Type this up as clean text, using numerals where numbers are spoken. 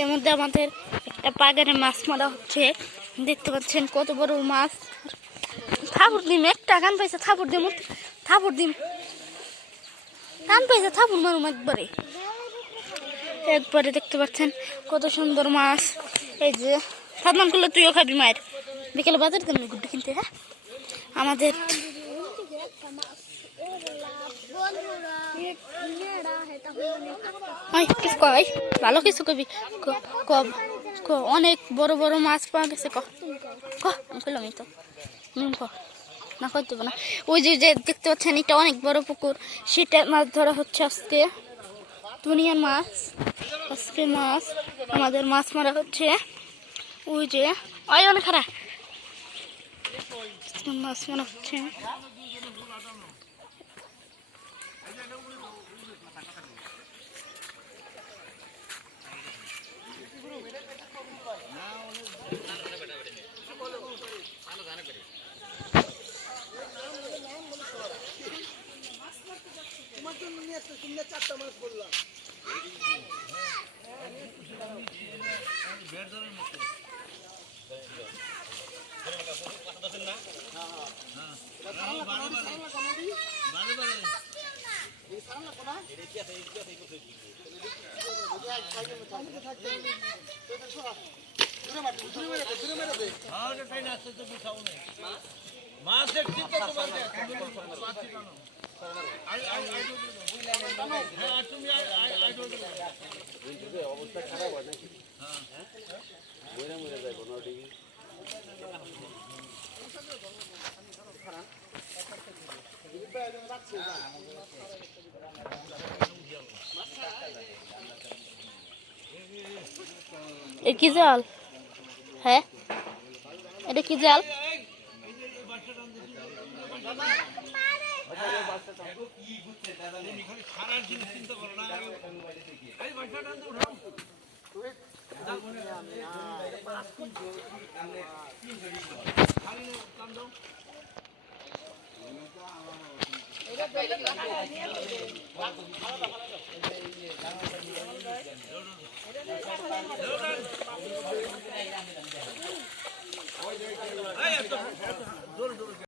এর মধ্যে আমাদের একটা বাগানে মাছ মারা হচ্ছে, দেখতে পাচ্ছেন কত বড় মাছ। থাপুর দিম, একটা কান পাইছে, থাপুর দিম, থাপুর দিম, কান পাইছে, থাপুর মারুম একবারে একবারে। দেখতে পাচ্ছেন কত সুন্দর মাছ। এই যে সাদমান করলে তুইও খাবি মায়ের, বিকেলে বাজার দেন গুড্ডি কিনতে। হ্যাঁ আমাদের কিছু কয়, ভালো কিছু কবি, অনেক বড় বড় মাছ পাওয়া গেছে। কলামই তো না কই দেবো না। ওই যে যে দেখতে পাচ্ছেন এটা অনেক বড় পুকুর, সেটা মাছ ধরা হচ্ছে আজকে। দুনিয়ার মাছ, আজকে মাছ আমাদের মাছ মারা হচ্ছে। ওই যে অনেক খারাপ মাছ মারা হচ্ছে। অবস্থা খারাপ হয় নাকি? মরে মরে যায় কোনো ডিগ্রি। কি জাল? হ্যাঁ এটা কি জাল?